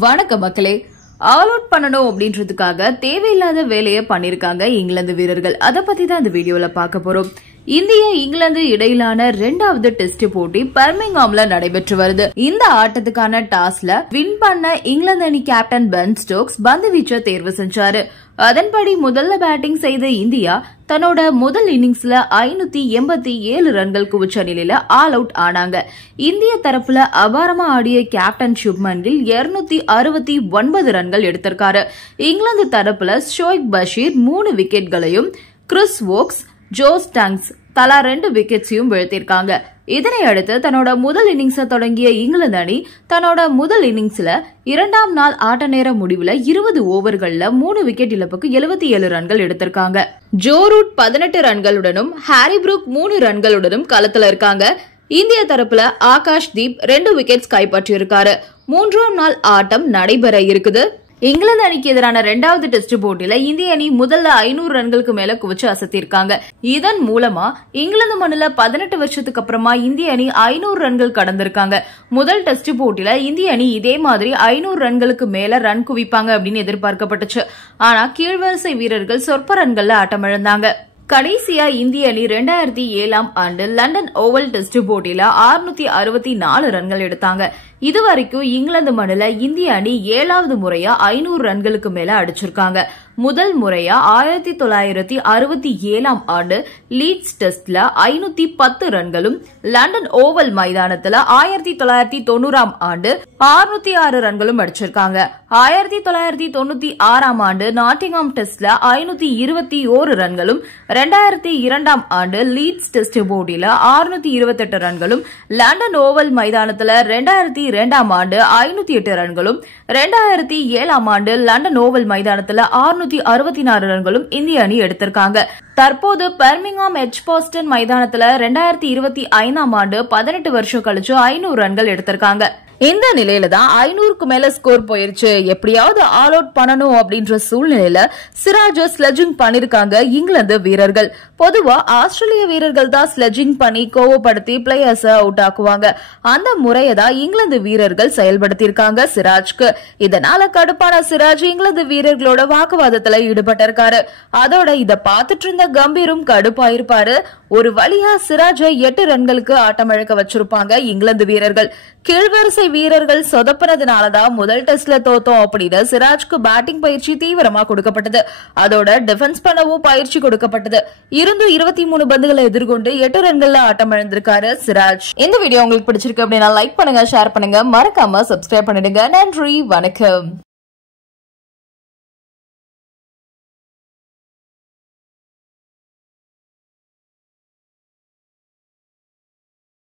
வணக்கம் மக்களே. All out பண்ணணும் அப்படின்றதுக்காக தேவையில்லாத வேலையை பண்ணிருக்காங்க இங்கிலாந்து வீரர்கள். அதை பத்தி தான் இந்த வீடியோல பார்க்க போறோம். இந்தியா இங்கிலாந்து இடையிலான 2வது டெஸ்ட் போட்டி பர்மிங்ஹாம்ல நடைபெற்று வருது. இந்த ஆட்டத்துக்கான டாஸ்ல வின் பண்ண இங்கிலாந்து அணி கேப்டன் பென் ஸ்டோக்ஸ் பந்து வீச்ச தேர்வு செஞ்சாரு. அதன்படி முதல்ல பேட்டிங் செய்த இந்தியா தன்னோட முதல் இன்னிங்ஸ்ல 587 ரன்கள் குவிச்ச நிலையில ஆல் அவுட் ஆனாங்க. இந்திய தரப்புல அபாரமா ஆடிய கேப்டன் சுப்மன் கில் 269 ரன்கள் எடுத்திருக்காரு. இங்கிலாந்து தரப்புல ஷோயிக் பஷீர் 3 விக்கெட்களையும், கிறிஸ் வோக்ஸ், ஜோஸ் டங்ஸ் தலா 2 விக்கெட்ஸையும் வீழ்த்திருக்காங்க. இதனை அடுத்து தன்னோட முதல் இன்னிங்ஸ தொடங்கிய இங்கிலாந்து அணி தன்னோட முதல் இன்னிங்ஸ்ல 2ஆம் நாள் ஆட்ட நேர முடிவுல 20 ஓவர்கள்ல 3 விக்கெட் இழப்புக்கு 77 ரன்கள் எடுத்திருக்காங்க. ஜோ ரூட் 18 ரன்களுடனும் ஹாரி புரூக் 3 ரன்களுடனும் களத்துல இருக்காங்க. இந்திய தரப்புல ஆகாஷ் தீப் 2 விக்கெட்ஸ் கைப்பற்றியிருக்காரு. 3ஆம் நாள் ஆட்டம் நடைபெற இருக்குது. இங்கிலாந்து அணிக்கு எதிரான 2வது டெஸ்ட் போட்டியில இந்திய அணி முதல்ல 500 ரன்களுக்கு மேல குவிச்சு அசத்திருக்காங்க. இதன் மூலமா இங்கிலாந்து மண்ணுல 18 வருஷத்துக்கு அப்புறமா இந்திய அணி 500 ரன்கள் கடந்திருக்காங்க. முதல் டெஸ்ட் போட்டியில இந்திய அணி இதே மாதிரி 500 ரன்களுக்கு மேல ரன் குவிப்பாங்க அப்படின்னு எதிர்பார்க்கப்பட்டுச்சு. ஆனா கீழ்வரிசை வீரர்கள் சொற்ப ரன்கள்ல ஆட்டமிழந்தாங்க. கடைசியா இந்திய அணி 2007ஆம் ஆண்டு லண்டன் ஓவல் டெஸ்ட் போட்டியில 664 ரன்கள் எடுத்தாங்க. இதுவரைக்கும் இங்கிலாந்து மண்ணுல இந்திய அணி 7வது முறையா 500 ரன்களுக்கு மேல அடிச்சிருக்காங்க. முதல் முறையா 1967ஆம் ஆண்டு லீட்ஸ் டெஸ்ட்ல 510 ரன்களும், லண்டன் ஓவல் மைதானத்துல 1990ஆம் ஆண்டு 606 ரன்களும் அடிச்சிருக்காங்க. 1996ஆம் ஆண்டு நாட்டிங்ஹாம் டெஸ்ட்ல 521 ரன்களும், 2002ஆம் ஆண்டு லீட்ஸ் டெஸ்ட் போட்டியில 628 ரன்களும், லண்டன் ஓவல் மைதானத்துல 2002ஆம் ஆண்டு 508 ரன்களும், 2007ஆம் ஆண்டு லண்டன் ஓவல் மைதானத்துல 664 ரன்களும் இந்திய அணி எடுத்திருக்காங்க. தற்போது பர்மிங்ஹாம் எட்ஜ்பாஸ்டன் மைதானத்துல 2025ஆம் ஆண்டு 18 வருஷம் கழிச்சு 500 ரன்கள் எடுத்திருக்காங்க. இந்த நிலையில தான் 500க்கு மேல ஸ்கோர் போயிருச்சு, எப்படியாவது ஆல் அவுட் பண்ணணும் அப்படின்ற சூழ்நிலையில சிராஜ ஸ்லெட்ஜிங் பண்ணிருக்காங்க இங்கிலாந்து வீரர்கள். பொதுவா ஆஸ்திரேலிய வீரர்கள் தான் ஸ்லெட்ஜிங் பண்ணி கோவப்படுத்தி பிளேயர்ஸ் அவுட் ஆக்குவாங்க. அந்த முறையை தான் இங்கிலாந்து வீரர்கள் செயல்படுத்தியிருக்காங்க சிராஜ்க்கு. இதனால கடுப்பான சிராஜ் இங்கிலாந்து வீரர்களோட வாக்குவாதத்துல ஈடுபட்டிருக்காரு. அதோட இத பாத்துட்டு இருந்த கம்பீரும் கடுப்பாயிருப்பாரு. ஒரு வழியா சிராஜை 8 ரன்களுக்கு ஆட்டமிழக்க வச்சிருப்பாங்க இங்கிலாந்து வீரர்கள். கீழ்வரிசை வீரர்கள் சொதப்பினதுனாலதான் முதல் டெஸ்ட்ல தோத்தோம் அப்படின்னு சிராஜ்க்கு பேட்டிங் பயிற்சி தீவிரமா கொடுக்கப்பட்டது. அதோட டிஃபென்ஸ் பண்ணவும் பயிற்சி கொடுக்கப்பட்டது. 23 பந்துகளை எதிர்கொண்டு 8 ரன்கள்ல ஆட்டம் இழந்திருக்காரு சிராஜ். இந்த வீடியோ உங்களுக்கு பிடிச்சிருக்கு அப்படின்னா லைக் பண்ணுங்க, ஷேர் பண்ணுங்க, மறக்காம சப்ஸ்கிரைப் பண்ணிடுங்க. நன்றி, வணக்கம்.